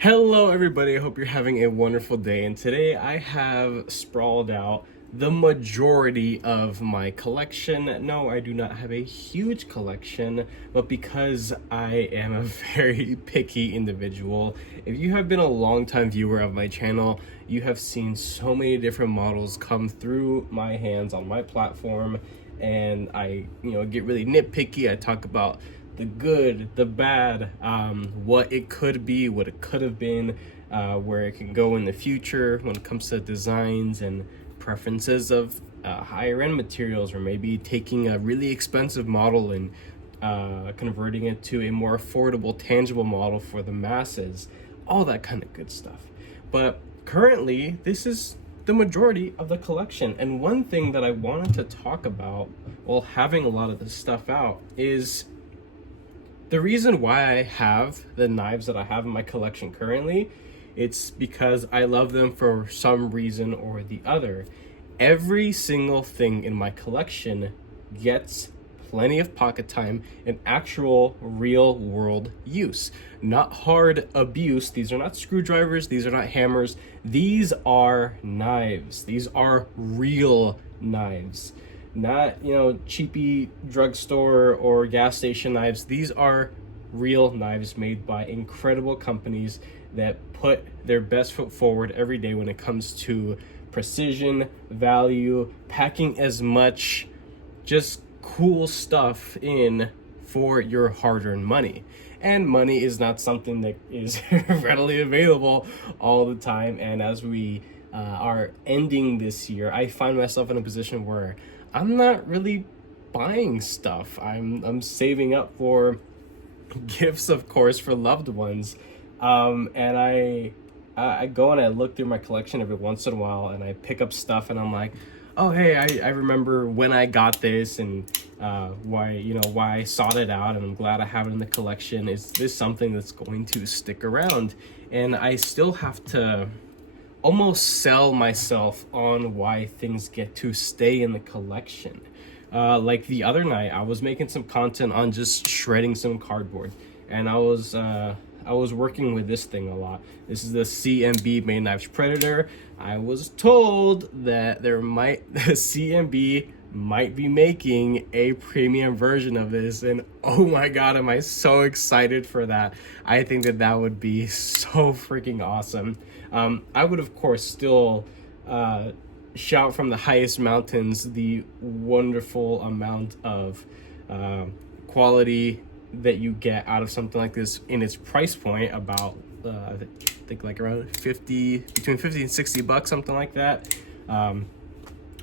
Hello everybody, I hope you're having a wonderful day, and today I have sprawled out the majority of my collection. No, I do not have a huge collection, but because I am a very picky individual, if you have been a long-time viewer of my channel, you have seen so many different models come through my hands on my platform, and I get really nitpicky. I talk about the good, the bad, what it could be, what it could have been, where it can go in the future when it comes to designs and preferences of higher end materials, or maybe taking a really expensive model and converting it to a more affordable, tangible model for the masses, all that kind of good stuff. But currently, this is the majority of the collection. And one thing that I wanted to talk about while having a lot of this stuff out is the reason why I have the knives that I have in my collection currently. It's because I love them for some reason or the other. Every single thing in my collection gets plenty of pocket time and actual real world use. Not hard abuse. These are not screwdrivers. These are not hammers. These are knives. These are real knives. Not, cheapy drugstore or gas station knives. These are real knives made by incredible companies that put their best foot forward every day when it comes to precision, value, packing as much just cool stuff in for your hard-earned money. And money is not something that is readily available all the time. And as we are ending this year, I find myself in a position where I'm not really buying stuff. I'm saving up for gifts, of course, for loved ones. And I go and I look through my collection every once in a while, and I pick up stuff, and I'm like, oh hey, I remember when I got this, and why I sought it out, and I'm glad I have it in the collection. Is this something that's going to stick around? And I still have to almost sell myself on why things get to stay in the collection. Like the other night, I was making some content on just shredding some cardboard, and I was working with this thing a lot. This is the CMB Main Knives Predator. I was told that CMB might be making a premium version of this, and oh my god, am I so excited for that. I think that would be so freaking awesome. I would, of course, still shout from the highest mountains the wonderful amount of quality that you get out of something like this in its price point, about I think like around between 50 and 60 bucks, something like that.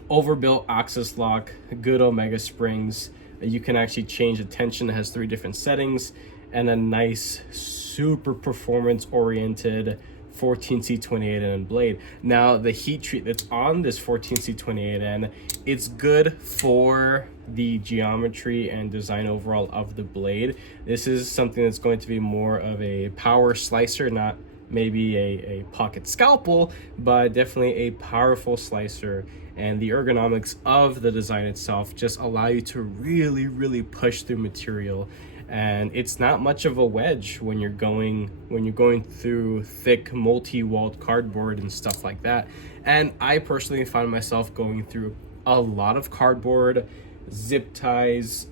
Overbuilt axis lock, good omega springs. You can actually change the tension. It has 3 different settings, and a nice, super performance oriented 14C28N blade. Now, the heat treat that's on this 14C28N, it's good for the geometry and design overall of the blade. This is something that's going to be more of a power slicer, not maybe a pocket scalpel, but definitely a powerful slicer. And the ergonomics of the design itself just allow you to really push through material. And it's not much of a wedge when you're going through thick multi-walled cardboard and stuff like that. And I personally find myself going through a lot of cardboard, zip ties,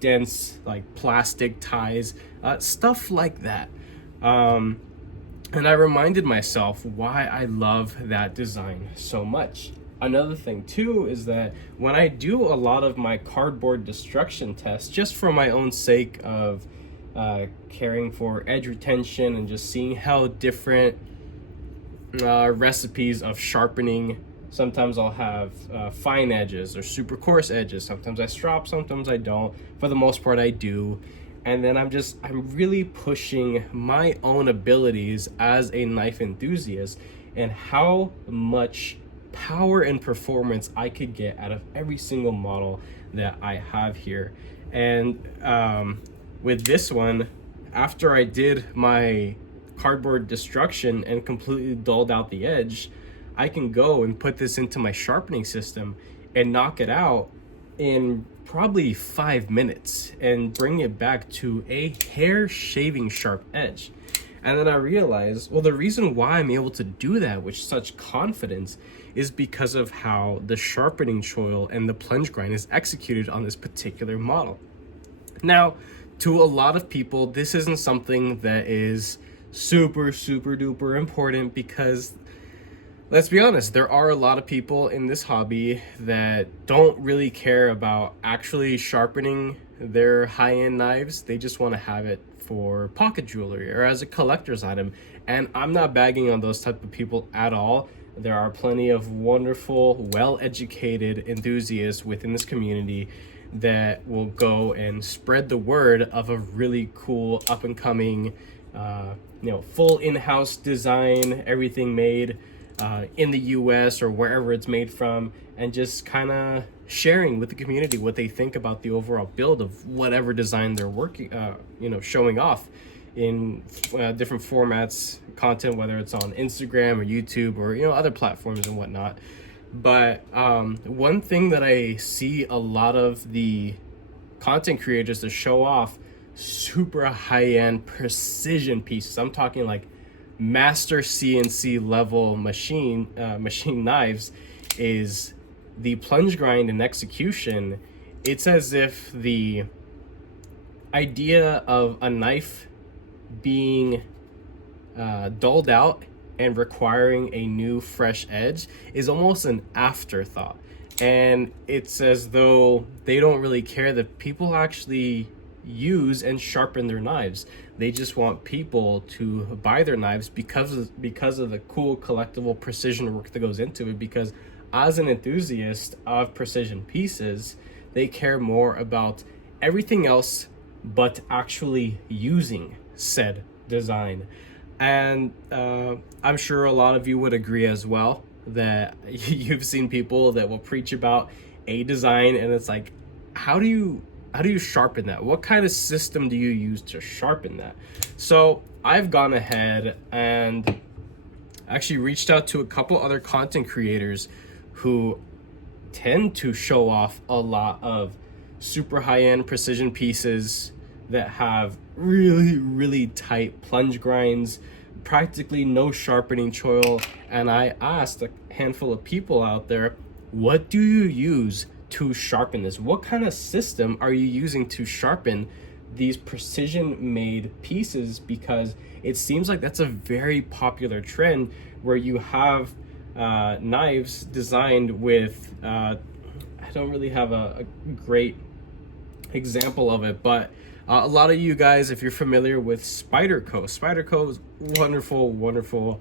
dense like plastic ties, stuff like that. And I reminded myself why I love that design so much. Another thing too is that when I do a lot of my cardboard destruction tests, just for my own sake of caring for edge retention and just seeing how different recipes of sharpening, sometimes I'll have fine edges or super coarse edges. Sometimes I strop, sometimes I don't. For the most part, I do. And then I'm really pushing my own abilities as a knife enthusiast and how much power and performance I could get out of every single model that I have here. And with this one, after I did my cardboard destruction and completely dulled out the edge, I can go and put this into my sharpening system and knock it out in probably 5 minutes and bring it back to a hair shaving sharp edge. And then I realized, well, the reason why I'm able to do that with such confidence is because of how the sharpening choil and the plunge grind is executed on this particular model. Now, to a lot of people, this isn't something that is super duper important, because let's be honest, there are a lot of people in this hobby that don't really care about actually sharpening their high-end knives. They just want to have it for pocket jewelry or as a collector's item. And I'm not bagging on those type of people at all. There are plenty of wonderful, well-educated enthusiasts within this community that will go and spread the word of a really cool up-and-coming, full in-house design, everything made in the US or wherever it's made from, and just kind of sharing with the community what they think about the overall build of whatever design they're working, showing off in different formats, content, whether it's on Instagram or YouTube or other platforms and whatnot. But one thing that I see a lot of the content creators to show off super high-end precision pieces, I'm talking like master CNC level machine knives, is the plunge grind and execution. It's as if the idea of a knife being dulled out and requiring a new fresh edge is almost an afterthought, and it's as though they don't really care that people actually use and sharpen their knives. They just want people to buy their knives because of the cool collectible precision work that goes into it. Because as an enthusiast of precision pieces, they care more about everything else but actually using said design. And I'm sure a lot of you would agree as well that you've seen people that will preach about a design and it's like, how do you sharpen that? What kind of system do you use to sharpen that? So I've gone ahead and actually reached out to a couple other content creators who tend to show off a lot of super high-end precision pieces that have really tight plunge grinds, practically no sharpening choil. And I asked a handful of people out there, what do you use to sharpen this? What kind of system are you using to sharpen these precision made pieces? Because it seems like that's a very popular trend where you have knives designed with I don't really have a great example of it, but a lot of you guys, if you're familiar with Spyderco is wonderful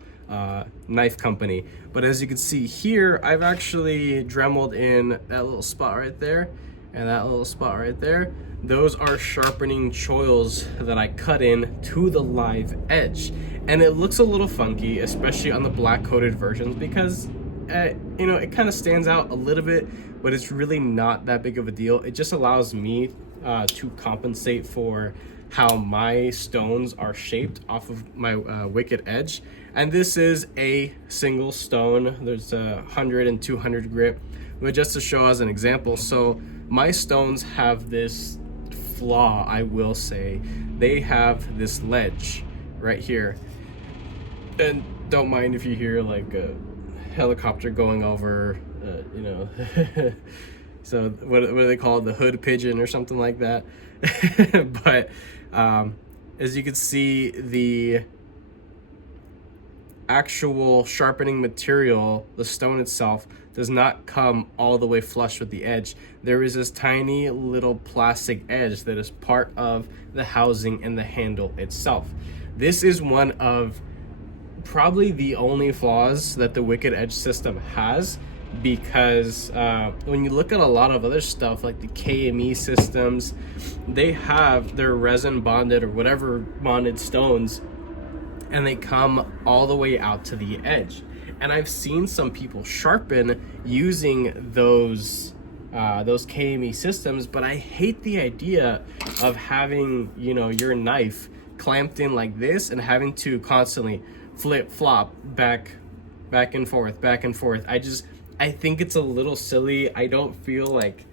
knife company. But as you can see here, I've actually dremeled in that little spot right there and that little spot right there. Those are sharpening choils that I cut in to the live edge, and it looks a little funky, especially on the black coated versions, because it kind of stands out a little bit, but it's really not that big of a deal. It just allows me to compensate for how my stones are shaped off of my wicked edge. And this is a single stone. There's 100 and 200 grit, but just to show as an example. So my stones have this flaw, I will say. They have this ledge right here, and don't mind if you hear like a helicopter going over, so what do they call it, the hood pigeon or something like that. But as you can see, the actual sharpening material, the stone itself, does not come all the way flush with the edge. There is this tiny little plastic edge that is part of the housing and the handle itself. This is one of probably the only flaws that the Wicked Edge system has, because when you look at a lot of other stuff like the KME systems, they have their resin bonded or whatever bonded stones, and they come all the way out to the edge. And I've seen some people sharpen using those KME systems, but I hate the idea of having, your knife clamped in like this and having to constantly flip flop back and forth. I think it's a little silly. I don't feel like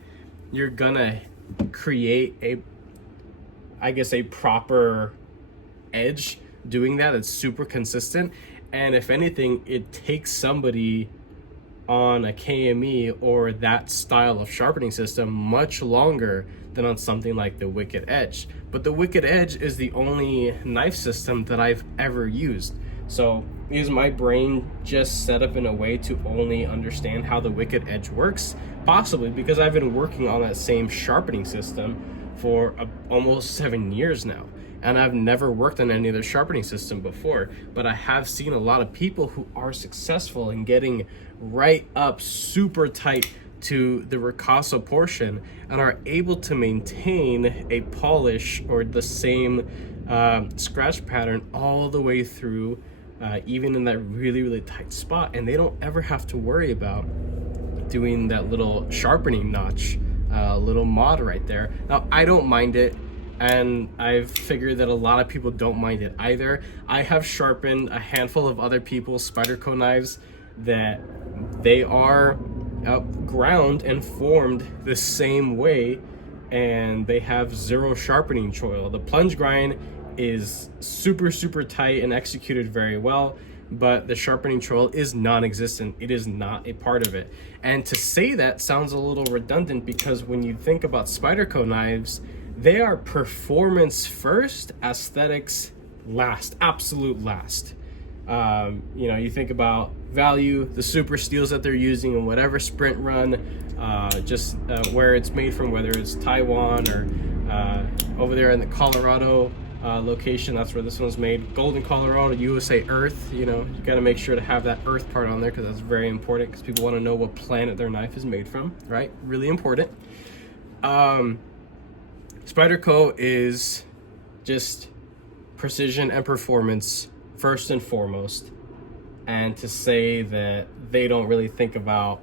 you're gonna create a proper edge doing that. It's super consistent. And if anything, it takes somebody on a KME or that style of sharpening system much longer than on something like the Wicked Edge. But the Wicked Edge is the only knife system that I've ever used. So is my brain just set up in a way to only understand how the Wicked Edge works? Possibly, because I've been working on that same sharpening system for almost 7 years now. And I've never worked on any other sharpening system before, but I have seen a lot of people who are successful in getting right up super tight to the ricasso portion and are able to maintain a polish or the same scratch pattern all the way through, even in that really, really tight spot. And they don't ever have to worry about doing that little sharpening notch, little mod right there. Now, I don't mind it. And I've figured that a lot of people don't mind it either. I have sharpened a handful of other people's Spyderco knives that they are ground and formed the same way, and they have zero sharpening choil. The plunge grind is super, super tight and executed very well, but the sharpening choil is non-existent. It is not a part of it. And to say that sounds a little redundant, because when you think about Spyderco knives, they are performance first, aesthetics last, absolute last. You think about value, the super steels that they're using in whatever sprint run, where it's made from, whether it's Taiwan or over there in the Colorado location, that's where this one's made. Golden, Colorado, USA Earth. You got to make sure to have that Earth part on there, because that's very important, because people want to know what planet their knife is made from, right? Really important. Spyderco is just precision and performance first and foremost. And to say that they don't really think about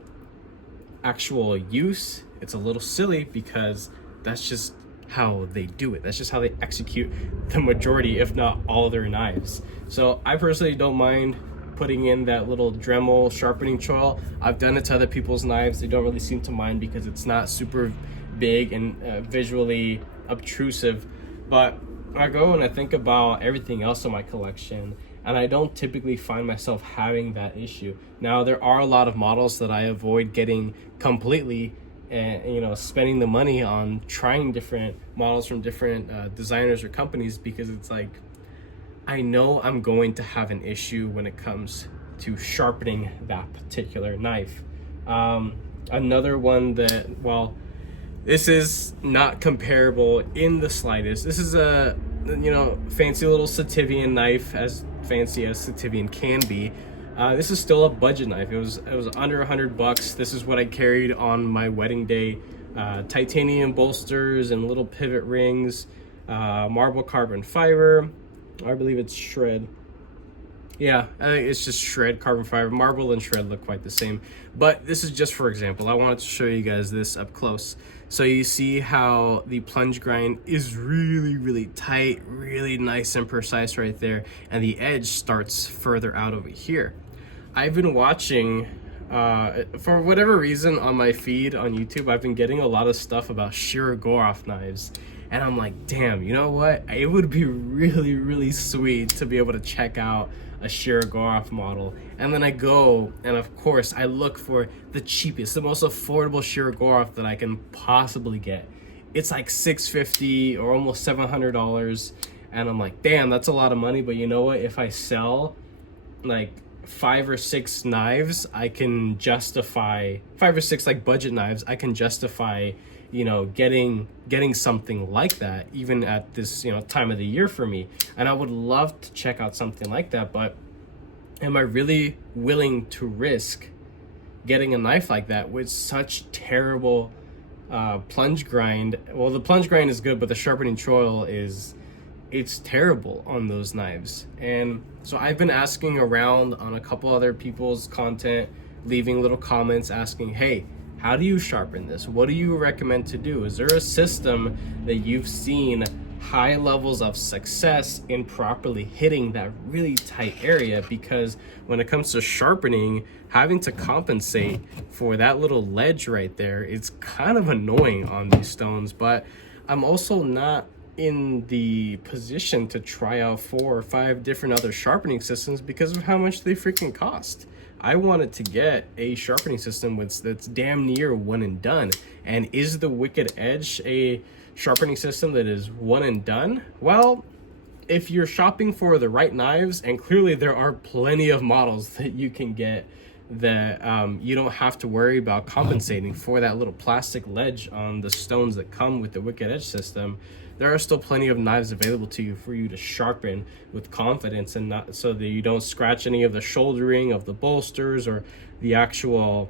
actual use, it's a little silly, because that's just how they do it. That's just how they execute the majority, if not all, their knives. So I personally don't mind putting in that little Dremel sharpening choil. I've done it to other people's knives. They don't really seem to mind, because it's not super big and visually obtrusive. But I go and I think about everything else in my collection, and I don't typically find myself having that issue. Now, there are a lot of models that I avoid getting completely, and spending the money on trying different models from different designers or companies, because it's like, I know I'm going to have an issue when it comes to sharpening that particular knife. Another one that, this is not comparable in the slightest. This is a fancy little Sativian knife, as fancy as Sativian can be. This is still a budget knife. It was under $100. This is what I carried on my wedding day. Titanium bolsters and little pivot rings, marble carbon fiber. I believe it's shred. Yeah, I think it's just shred carbon fiber. Marble and shred look quite the same. But this is just for example. I wanted to show you guys this up close. So you see how the plunge grind is really, really tight, really nice and precise right there. And the edge starts further out over here. I've been watching, for whatever reason on my feed on YouTube, I've been getting a lot of stuff about Shirogorov knives. And I'm like, damn, you know what? It would be really, really sweet to be able to check out a Shirogorov model. And then I go, and of course, I look for the cheapest, the most affordable Shirogorov that I can possibly get. It's like $650 or almost $700. And I'm like, damn, that's a lot of money. But you know what? If I sell like 5 or 6 knives, I can justify 5 or 6 like budget knives. I can justify getting something like that, even at this time of the year for me. And I would love to check out something like that, but am I really willing to risk getting a knife like that with such terrible plunge grind? Well, the plunge grind is good, but the sharpening choil it's terrible on those knives. And so I've been asking around on a couple other people's content, leaving little comments asking, hey, how do you sharpen this? What do you recommend to do? Is there a system that you've seen high levels of success in properly hitting that really tight area? Because when it comes to sharpening, having to compensate for that little ledge right there, it's kind of annoying on these stones. But I'm also not in the position to try out 4 or 5 different other sharpening systems because of how much they freaking cost. I wanted to get a sharpening system that's damn near one and done. And is the Wicked Edge a sharpening system that is one and done? Well, if you're shopping for the right knives, and clearly there are plenty of models that you can get that you don't have to worry about compensating for that little plastic ledge on the stones that come with the Wicked Edge system, there are still plenty of knives available to you for you to sharpen with confidence, and not so that you don't scratch any of the shouldering of the bolsters or the actual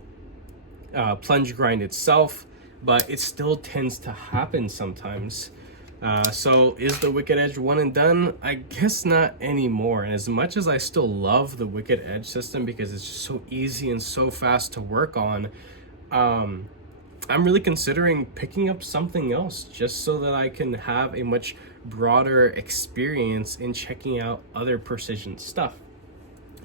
plunge grind itself. But it still tends to happen sometimes. So is the Wicked Edge one and done? I guess not anymore. And as much as I still love the Wicked Edge system because it's just so easy and so fast to work on, I'm really considering picking up something else just so that I can have a much broader experience in checking out other precision stuff.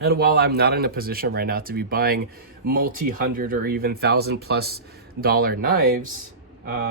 And while I'm not in a position right now to be buying multi-hundred or even $1,000+ knives,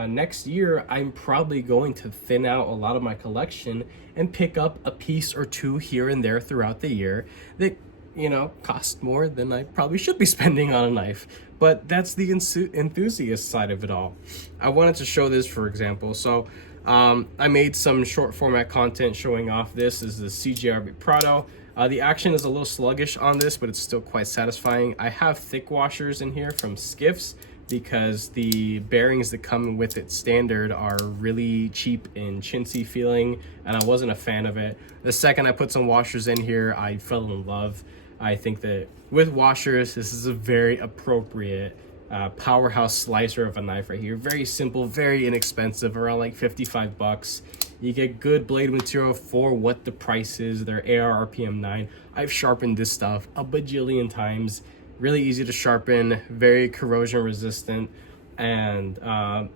next year I'm probably going to thin out a lot of my collection and pick up a piece or two here and there throughout the year that, you know, cost more than I probably should be spending on a knife. But that's the enthusiast side of it all. I wanted to show this, for example. So I made some short format content showing off this. This is the CGRB Prado. The action is a little sluggish on this, but it's still quite satisfying. I have thick washers in here from Skiffs because the bearings that come with it standard are really cheap and chintzy feeling, and I wasn't a fan of it. The second I put some washers in here, I fell in love. I think that with washers, this is a very appropriate powerhouse slicer of a knife right here. Very simple, very inexpensive, around like 55 bucks. You get good blade material for what the price is. They're AR RPM 9. I've sharpened this stuff a bajillion times. Really easy to sharpen, very corrosion resistant, and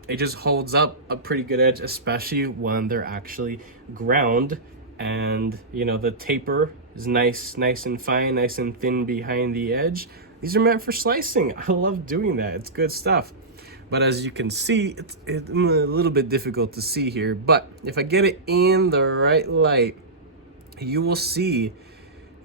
it just holds up a pretty good edge, especially when they're actually ground. And you know, the taper is nice and fine, nice and thin behind the edge. These are meant for slicing. I love doing that. It's good stuff. But as you can see, it's a little bit difficult to see here, but if I get it in the right light, you will see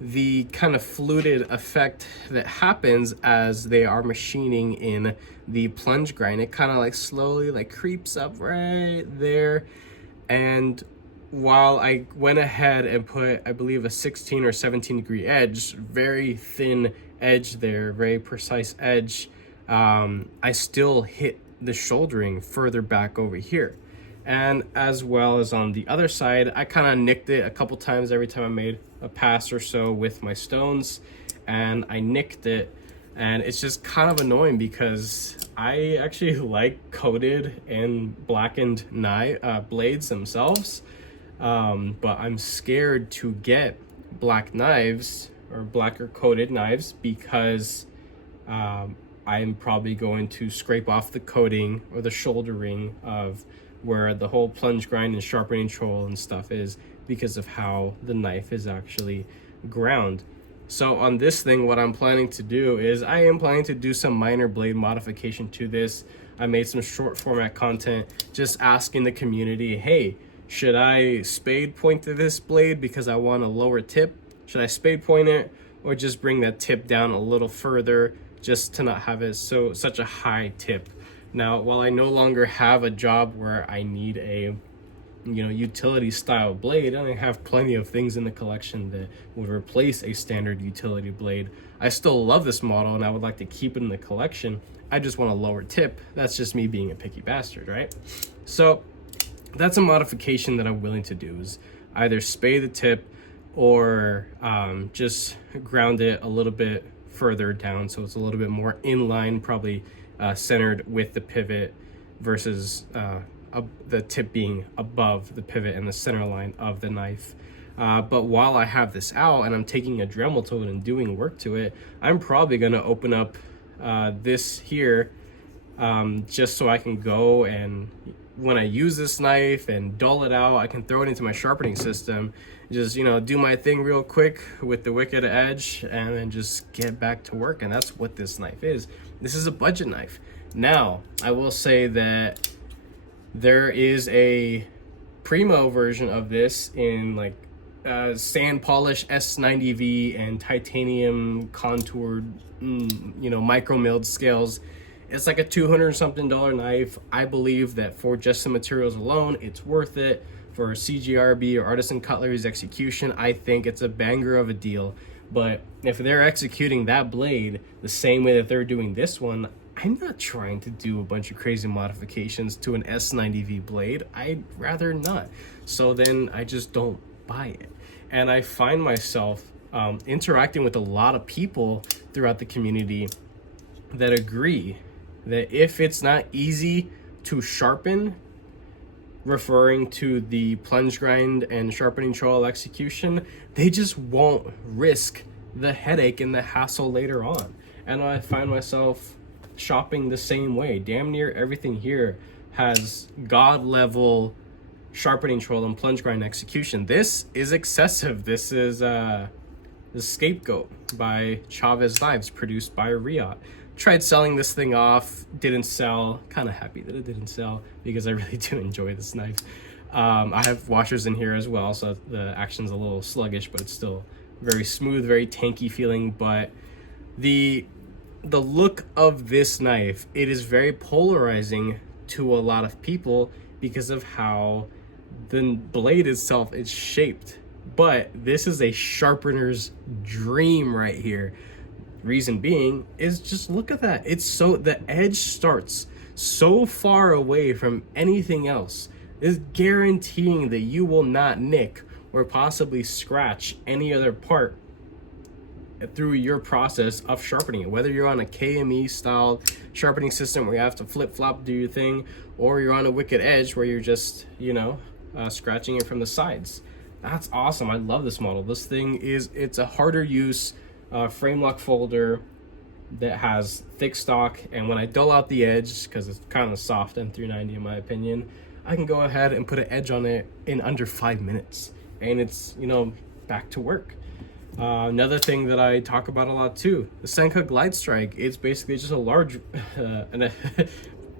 the kind of fluted effect that happens as they are machining in the plunge grind. It kind of like slowly like creeps up right there. And while I went ahead and put, I believe, a 16 or 17 degree edge, very thin edge there, very precise edge, I still hit the shouldering further back over here. And as well as on the other side, I kind of nicked it a couple times every time I made a pass or so with my stones, and I nicked it. And it's just kind of annoying because I actually like coated and blackened blades themselves. But I'm scared to get black knives or blacker coated knives because I'm probably going to scrape off the coating or the shouldering of where the whole plunge grind and sharpening choil and stuff is because of how the knife is actually ground. So on this thing, what I'm planning to do is I am planning to do some minor blade modification to this. I made some short format content just asking the community, hey, should I spade point to this blade because I want a lower tip? Should I spade point it or just bring that tip down a little further just to not have it such a high tip? Now, while I no longer have a job where I need a utility style blade, and I have plenty of things in the collection that would replace a standard utility blade, I still love this model and I would like to keep it in the collection. I just want a lower tip. That's just me being a picky bastard, right? So that's a modification that I'm willing to do, is either spade the tip or just ground it a little bit further down so it's a little bit more in line, probably centered with the pivot versus the tip being above the pivot and the center line of the knife. But while I have this out and I'm taking a Dremel to it and doing work to it, I'm probably going to open up this here just so I can go, and when I use this knife and dull it out, I can throw it into my sharpening system, just do my thing real quick with the Wicked Edge and then just get back to work. And that's what this knife is. This is a budget knife. Now I will say that there is a primo version of this in like sand polish S90V and titanium contoured, micro milled scales. It's like a $200 something knife. I believe that for just the materials alone, it's worth it. For CGRB or Artisan Cutlery's execution, I think it's a banger of a deal. But if they're executing that blade the same way that they're doing this one, I'm not trying to do a bunch of crazy modifications to an S90V blade. I'd rather not. So then I just don't buy it. And I find myself interacting with a lot of people throughout the community that agree that if it's not easy to sharpen, referring to the plunge grind and sharpening trowel execution, they just won't risk the headache and the hassle later on. And I find myself shopping the same way. Damn near everything here has god level sharpening trowel and plunge grind execution. This is excessive. This is the Scapegoat by Chavez Knives, produced by Riot. Tried selling this thing off, didn't sell. Kind of happy that it didn't sell because I really do enjoy this knife. I have washers in here as well, so the action's a little sluggish, but it's still very smooth, very tanky feeling. But the look of this knife, it is very polarizing to a lot of people because of how the blade itself is shaped. But this is a sharpener's dream right here. Reason being is just look at that. It's so, the edge starts so far away from anything else, is guaranteeing that you will not nick or possibly scratch any other part through your process of sharpening it. Whether you're on a KME style sharpening system where you have to flip flop, do your thing, or you're on a wicked edge where you're just, scratching it from the sides. That's awesome. I love this model. This thing it's a harder use frame lock folder that has thick stock, and when I dull out the edge, because it's kind of soft M390 in my opinion, I can go ahead and put an edge on it in under 5 minutes, and it's back to work. Another thing that I talk about a lot too, the Senka Glide Strike. It's basically just a large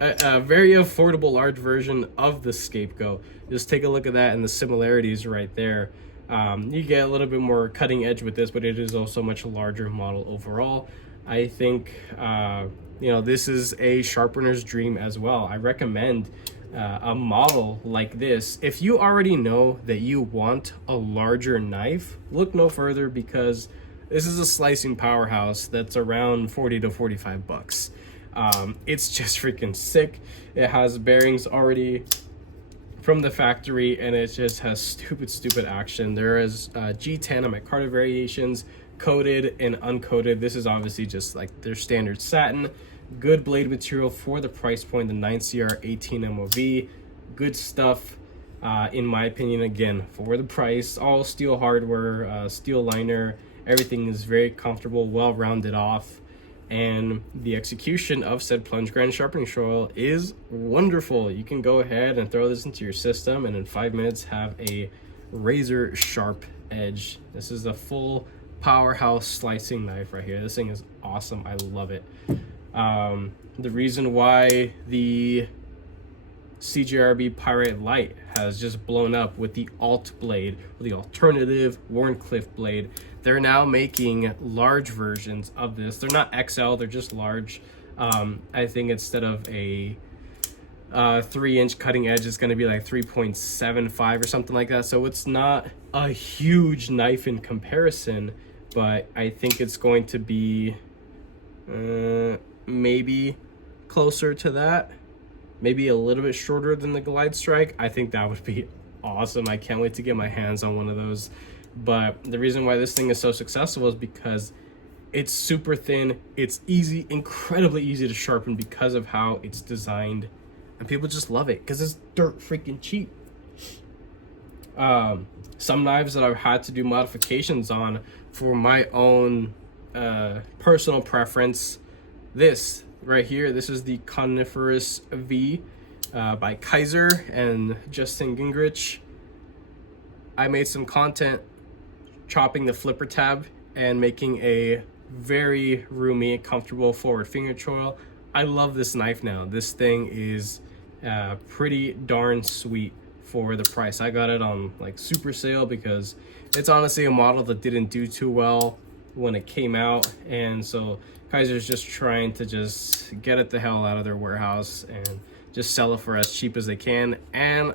a very affordable large version of the Scapegoat. Just take a look at that and the similarities right there. You get a little bit more cutting edge with this, but it is also a much larger model overall. I think this is a sharpener's dream as well. I recommend a model like this. If you already know that you want a larger knife, look no further, because this is a slicing powerhouse that's around 40 to 45 bucks. It's just freaking sick. It has bearings already from the factory, and it just has stupid action. There is G10 and micarta variations, coated and uncoated. This is obviously just like their standard satin. Good blade material for the price point, the 9CR 18 MOV. Good stuff, in my opinion, again, for the price. All steel hardware, steel liner. Everything is very comfortable, well rounded off. And the execution of said plunge grind sharpening trowel is wonderful. You can go ahead and throw this into your system and in 5 minutes have a razor sharp edge. This is a full powerhouse slicing knife right here. This thing is awesome. I love it. The reason why the CGRB Pyrite Light has just blown up with the alt blade, with the alternative Warncliffe blade. They're now making large versions of this. They're not XL, they're just large. I think instead of a 3-inch cutting edge, it's going to be like 3.75 or something like that. So it's not a huge knife in comparison, but I think it's going to be maybe closer to that. Maybe a little bit shorter than the Glide Strike. I think that would be awesome. I can't wait to get my hands on one of those. But the reason why this thing is so successful is because it's super thin. It's easy, incredibly easy to sharpen because of how it's designed. And people just love it because it's dirt freaking cheap. Some knives that I've had to do modifications on for my own personal preference. This right here, this is the Coniferous V by Kaiser and Justin Gingrich. I made some content chopping the flipper tab and making a very roomy and comfortable forward finger trowel. I love this knife now. This thing is pretty darn sweet for the price. I got it on like super sale because it's honestly a model that didn't do too well when it came out, and so Kaiser's just trying to just get it the hell out of their warehouse and just sell it for as cheap as they can. And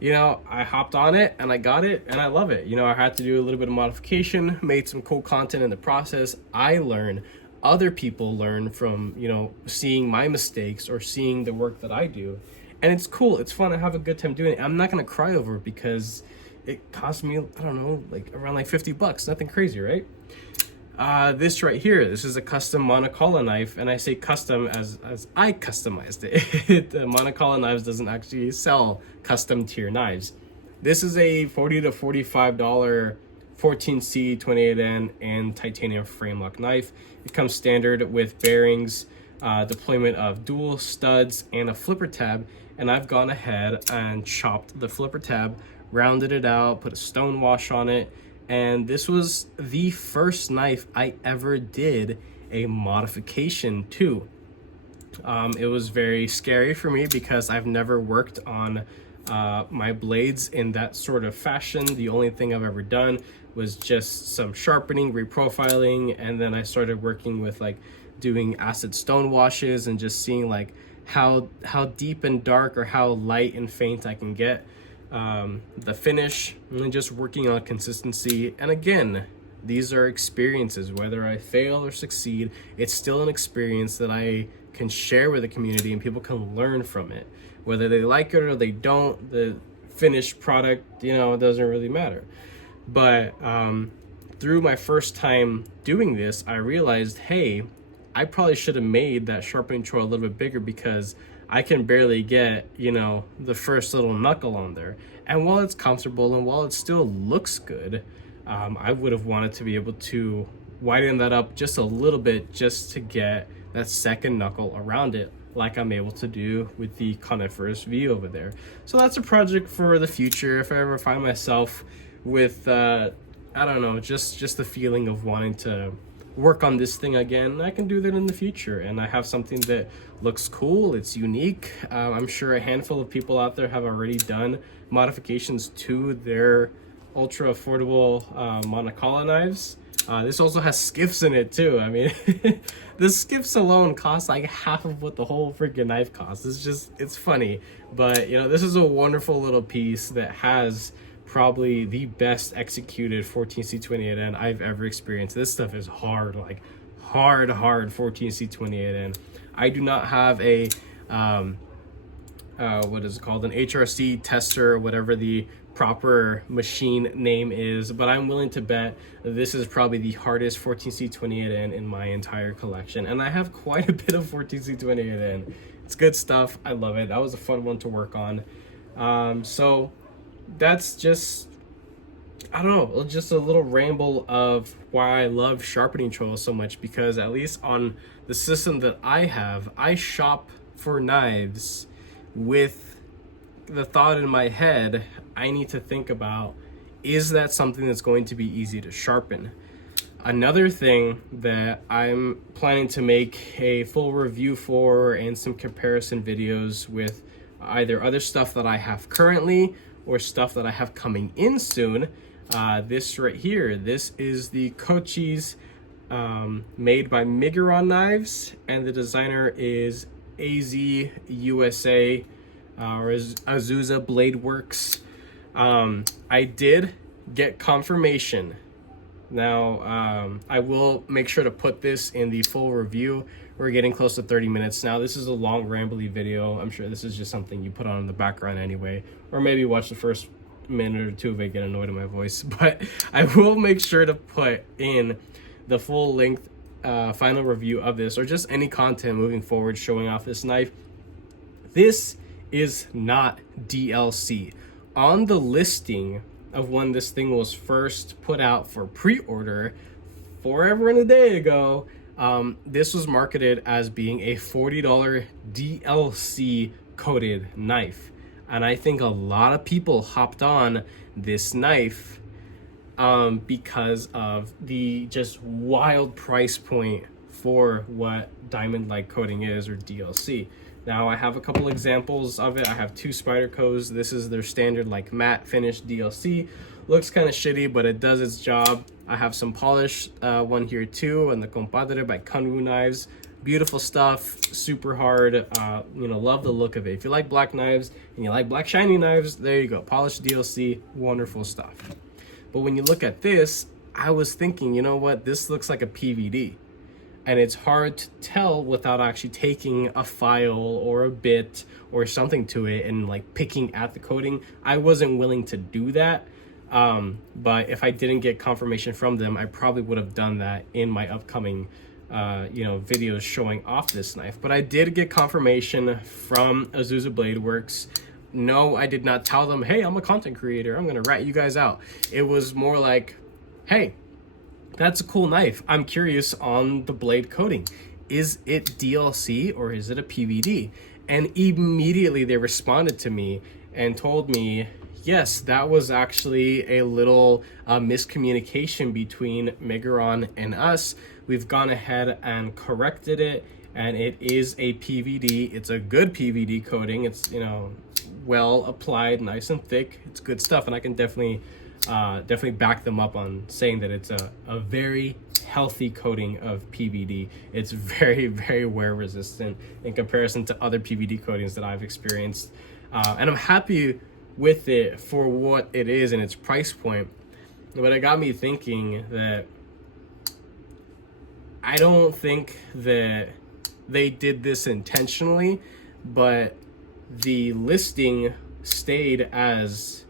you know, I hopped on it and I got it and I love it. You know, I had to do a little bit of modification, made some cool content in the process. I learned, other people learn from, you know, seeing my mistakes or seeing the work that I do. And it's cool, it's fun, I have a good time doing it. I'm not gonna cry over it because it cost me, I don't know, like around like 50 bucks, nothing crazy, right? This right here, this is a custom Monocolla knife, and I say custom as I customized it. The Monocolla Knives doesn't actually sell custom tier knives. This is a $40 to $45 14C 28N and titanium frame lock knife. It comes standard with bearings, deployment of dual studs, and a flipper tab. And I've gone ahead and chopped the flipper tab, rounded it out, put a stone wash on it. And this was the first knife I ever did a modification to. It was very scary for me because I've never worked on my blades in that sort of fashion. The only thing I've ever done was just some sharpening, reprofiling, and then I started working with like doing acid stone washes and just seeing like how deep and dark or how light and faint I can get the finish, and just working on consistency. And again, these are experiences. Whether I fail or succeed, it's still an experience that I can share with the community and people can learn from it. Whether they like it or they don't, the finished product, you know, it doesn't really matter. But through my first time doing this, I realized, hey, I probably should have made that sharpening choil a little bit bigger because I can barely get, you know, the first little knuckle on there. And while it's comfortable and while it still looks good, I would have wanted to be able to widen that up just a little bit just to get that second knuckle around it, like I'm able to do with the Coniferous V over there. So that's a project for the future. If I ever find myself with, I don't know, just the feeling of wanting to work on this thing again, I can do that in the future. And I have something that looks cool, it's unique. I'm sure a handful of people out there have already done modifications to their ultra affordable Monocolla knives. This also has skiffs in it too. I mean, the skiffs alone cost like half of what the whole freaking knife costs. It's funny. But you know, this is a wonderful little piece that has probably the best executed 14C28N I've ever experienced. This stuff is hard, like hard 14C28N. I do not have a what is it called, an HRC tester, whatever the proper machine name is, but I'm willing to bet this is probably the hardest 14C28N in my entire collection. And I have quite a bit of 14C28N. It's good stuff. I love it. That was a fun one to work on. So that's just, I don't know, just a little ramble of why I love sharpening choils so much, because at least on the system that I have, I shop for knives with the thought in my head, I need to think about, is that something that's going to be easy to sharpen? Another thing that I'm planning to make a full review for and some comparison videos with either other stuff that I have currently or stuff that I have coming in soon. This right here, this is the Cochise made by Miguron Knives, and the designer is AZ USA or Azusa Blade Works. I did get confirmation. Now, I will make sure to put this in the full review. We're getting close to 30 minutes now. This is a long, rambly video. I'm sure this is just something you put on in the background anyway, or maybe watch the first minute or two if I get annoyed at my voice. But I will make sure to put in the full length final review of this, or just any content moving forward showing off this knife. This is not DLC. On the listing of when this thing was first put out for pre-order forever and a day ago, this was marketed as being a $40 DLC coated knife. And I think a lot of people hopped on this knife because of the just wild price point for what diamond light coating is, or DLC. Now I have a couple examples of it. I have two Spydercos. This is their standard like matte finish DLC. Looks kind of shitty, but it does its job. I have some polished one here too, and the Compadre by Kanwu Knives. Beautiful stuff, super hard. Love the look of it. If you like black knives and you like black shiny knives, there you go. Polished DLC, wonderful stuff. But when you look at this, I was thinking, you know what? This looks like a PVD. And it's hard to tell without actually taking a file or a bit or something to it and like picking at the coating. I wasn't willing to do that. But if I didn't get confirmation from them, I probably would have done that in my upcoming videos showing off this knife. But I did get confirmation from Azusa Blade Works. No, I did not tell them, hey, I'm a content creator, I'm gonna rat you guys out. It was more like, hey, that's a cool knife. I'm curious on the blade coating. Is it DLC or is it a PVD? And immediately they responded to me and told me, yes, that was actually a little miscommunication between Migueron and us. We've gone ahead and corrected it, and it is a PVD. It's a good PVD coating. It's, well applied, nice and thick. It's good stuff, and I can definitely back them up on saying that it's a very healthy coating of PVD. It's very, very wear resistant in comparison to other PVD coatings that I've experienced. And I'm happy with it for what it is and its price point. But it got me thinking that I don't think that they did this intentionally, but the listing stayed as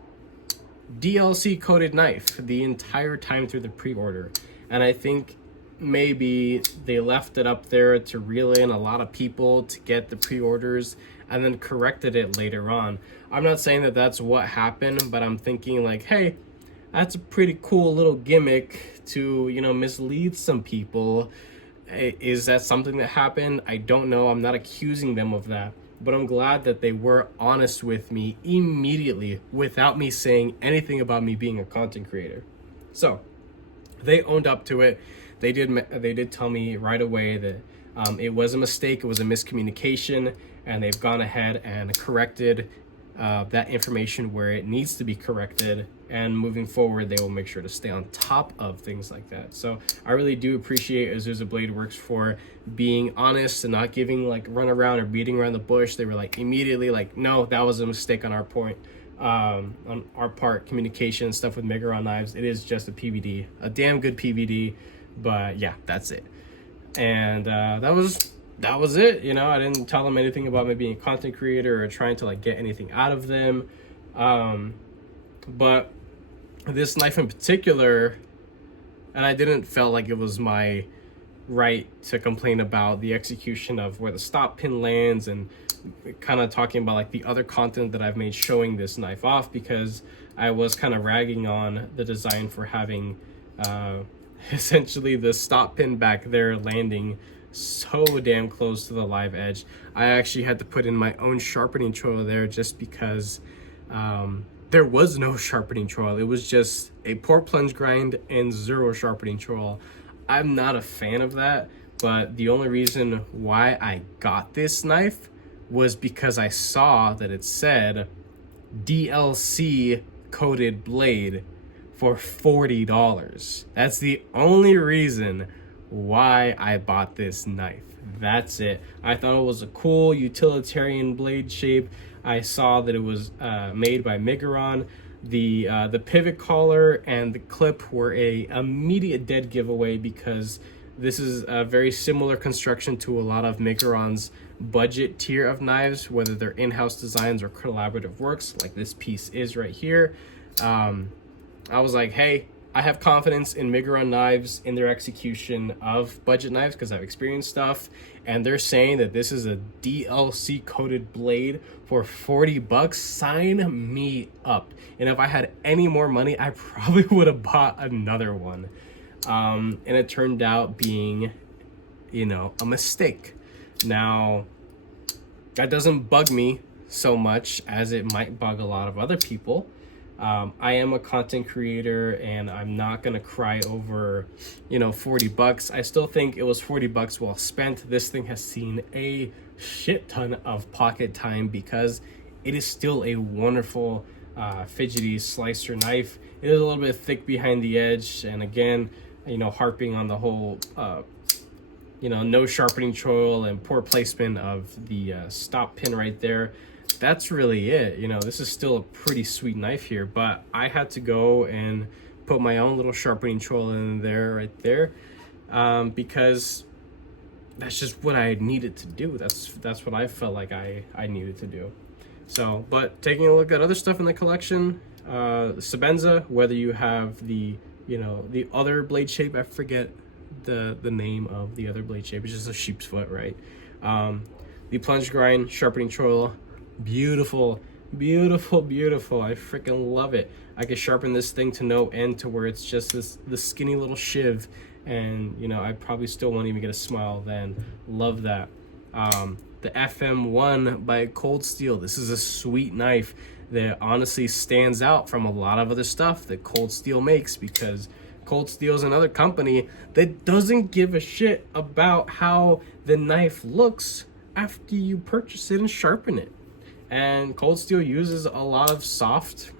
DLC coated knife the entire time through the pre-order. And I think maybe they left it up there to reel in a lot of people to get the pre-orders and then corrected it later on. I'm not saying that that's what happened, but I'm thinking like, hey, that's a pretty cool little gimmick to, mislead some people. Is that something that happened? I don't know. I'm not accusing them of that. But I'm glad that they were honest with me immediately without me saying anything about me being a content creator. So they owned up to it. They did tell me right away that it was a mistake, it was a miscommunication, and they've gone ahead and corrected that information where it needs to be corrected, and moving forward they will make sure to stay on top of things like that. So I really do appreciate Azusa Blade Works for being honest and not giving like run around or beating around the bush. They were like immediately like, no, that was a mistake on our part, communication and stuff with Migueron knives. It is just a PVD, a damn good PVD, but yeah, that's it. And that was it. I didn't tell them anything about me being a content creator or trying to like get anything out of them. But this knife in particular, and I didn't feel like it was my right to complain about the execution of where the stop pin lands and kind of talking about like the other content that I've made showing this knife off, because I was kind of ragging on the design for having essentially the stop pin back there landing so damn close to the live edge. I actually had to put in my own sharpening choil there just because there was no sharpening choil. It was just a port plunge grind and zero sharpening choil. I'm not a fan of that, but the only reason why I got this knife was because I saw that it said DLC coated blade for $40. That's the only reason why I bought this knife. That's it. I thought it was a cool utilitarian blade shape. I saw that it was made by Migueron. The pivot collar and the clip were a immediate dead giveaway, because this is a very similar construction to a lot of Migueron's budget tier of knives, whether they're in-house designs or collaborative works like this piece is right here. I was like, hey, I have confidence in Migueron knives in their execution of budget knives because I've experienced stuff, and they're saying that this is a DLC coated blade for $40. Sign me up. And if I had any more money, I probably would have bought another one. And it turned out being, a mistake. Now, that doesn't bug me so much as it might bug a lot of other people. I am a content creator and I'm not gonna cry over, $40. I still think it was $40 well spent. This thing has seen a shit ton of pocket time because it is still a wonderful fidgety slicer knife. It is a little bit thick behind the edge, and again, harping on the whole no sharpening choil and poor placement of the stop pin right there. That's really it. This is still a pretty sweet knife here, but I had to go and put my own little sharpening choil in there right there, because that's just what I needed to do. That's what I felt like I needed to do. So, but taking a look at other stuff in the collection, Sebenza, whether you have the other blade shape, I forget the name of the other blade shape, it's just a sheep's foot, right? The plunge grind sharpening choil, beautiful, beautiful, beautiful. I freaking love it. I could sharpen this thing to no end, to where it's just this skinny little shiv, and I probably still won't even get a smile then. Love that. The FM1 by Cold Steel. This is a sweet knife that honestly stands out from a lot of other stuff that Cold Steel makes, because Cold Steel is another company that doesn't give a shit about how the knife looks after you purchase it and sharpen it. And Cold Steel uses a lot of soft,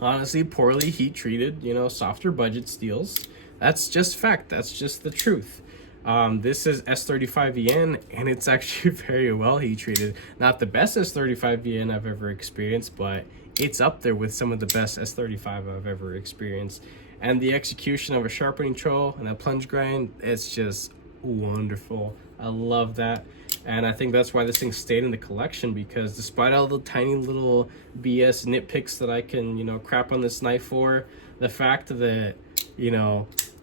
honestly poorly heat treated, softer budget steels. That's just fact. That's just the truth. This is S35VN, and it's actually very well heat treated. Not the best S35VN I've ever experienced, but it's up there with some of the best S35 I've ever experienced. And the execution of a sharpening choil and a plunge grind, it's just wonderful. I love that. And I think that's why this thing stayed in the collection, because despite all the tiny little BS nitpicks that I can, crap on this knife for, the fact that,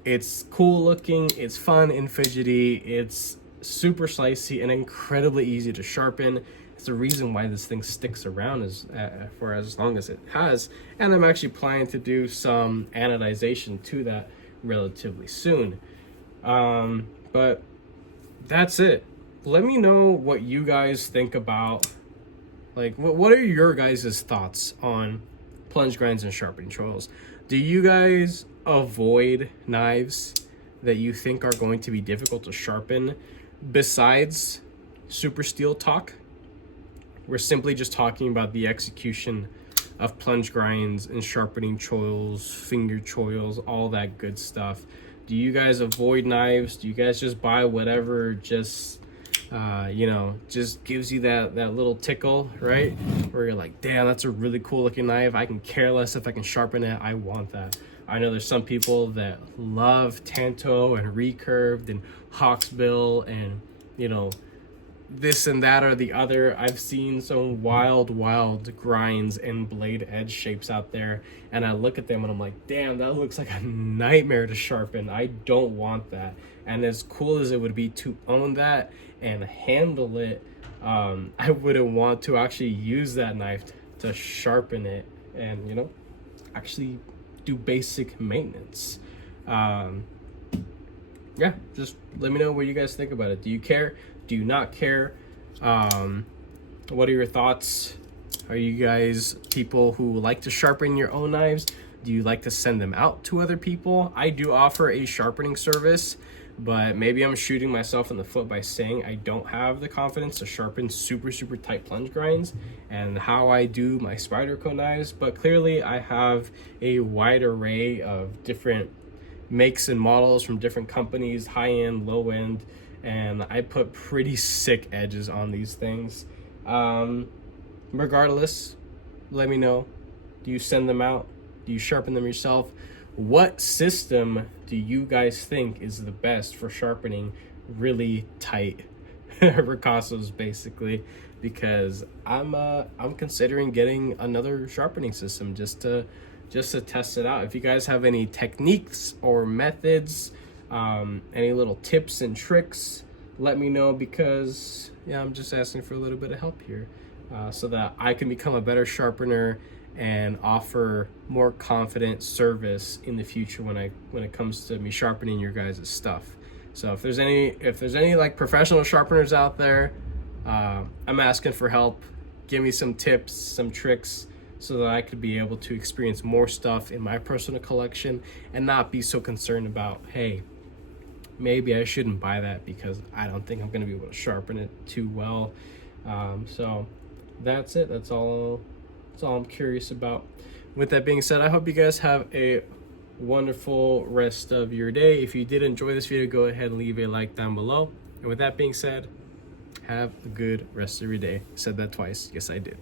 it's cool looking, it's fun and fidgety, it's super slicey and incredibly easy to sharpen. It's the reason why this thing sticks around for as long as it has. And I'm actually planning to do some anodization to that relatively soon. But that's it. Let me know what you guys think about, what are your guys' thoughts on plunge grinds and sharpening choils? Do you guys avoid knives that you think are going to be difficult to sharpen besides super steel talk? We're simply just talking about the execution of plunge grinds and sharpening choils, finger choils, all that good stuff. Do you guys avoid knives? Do you guys just buy whatever just gives you that little tickle, right? Where you're like, damn, that's a really cool looking knife. I can care less if I can sharpen it. I want that. I know there's some people that love Tanto and recurved and hawksbill and this and that or the other. I've seen some wild grinds and blade edge shapes out there, and I look at them and I'm like, damn, that looks like a nightmare to sharpen. I don't want that. And as cool as it would be to own that and handle it, I wouldn't want to actually use that knife to sharpen it and actually do basic maintenance. Yeah, just let me know what you guys think about it. Do you care? Do you not care? What are your thoughts? Are you guys people who like to sharpen your own knives? Do you like to send them out to other people? I do offer a sharpening service, but maybe I'm shooting myself in the foot by saying I don't have the confidence to sharpen super tight plunge grinds and how I do my Spyderco knives. But clearly I have a wide array of different makes and models from different companies, high end, low end, and I put pretty sick edges on these things. Regardless, let me know. Do you send them out? Do you sharpen them yourself? What system do you guys think is the best for sharpening really tight ricassos, basically? Because I'm considering getting another sharpening system just to test it out. If you guys have any techniques or methods, any little tips and tricks, let me know, because I'm just asking for a little bit of help here, so that I can become a better sharpener and offer more confident service in the future when it comes to me sharpening your guys' stuff. So if there's any like professional sharpeners out there, I'm asking for help. Give me some tips, some tricks, so that I could be able to experience more stuff in my personal collection and not be so concerned about, hey, maybe I shouldn't buy that because I don't think I'm going to be able to sharpen it too well. So that's it. That's all I'm curious about. With that being said, I hope you guys have a wonderful rest of your day. If you did enjoy this video, go ahead and leave a like down below. And with that being said, have a good rest of your day. I said that twice. Yes, I did.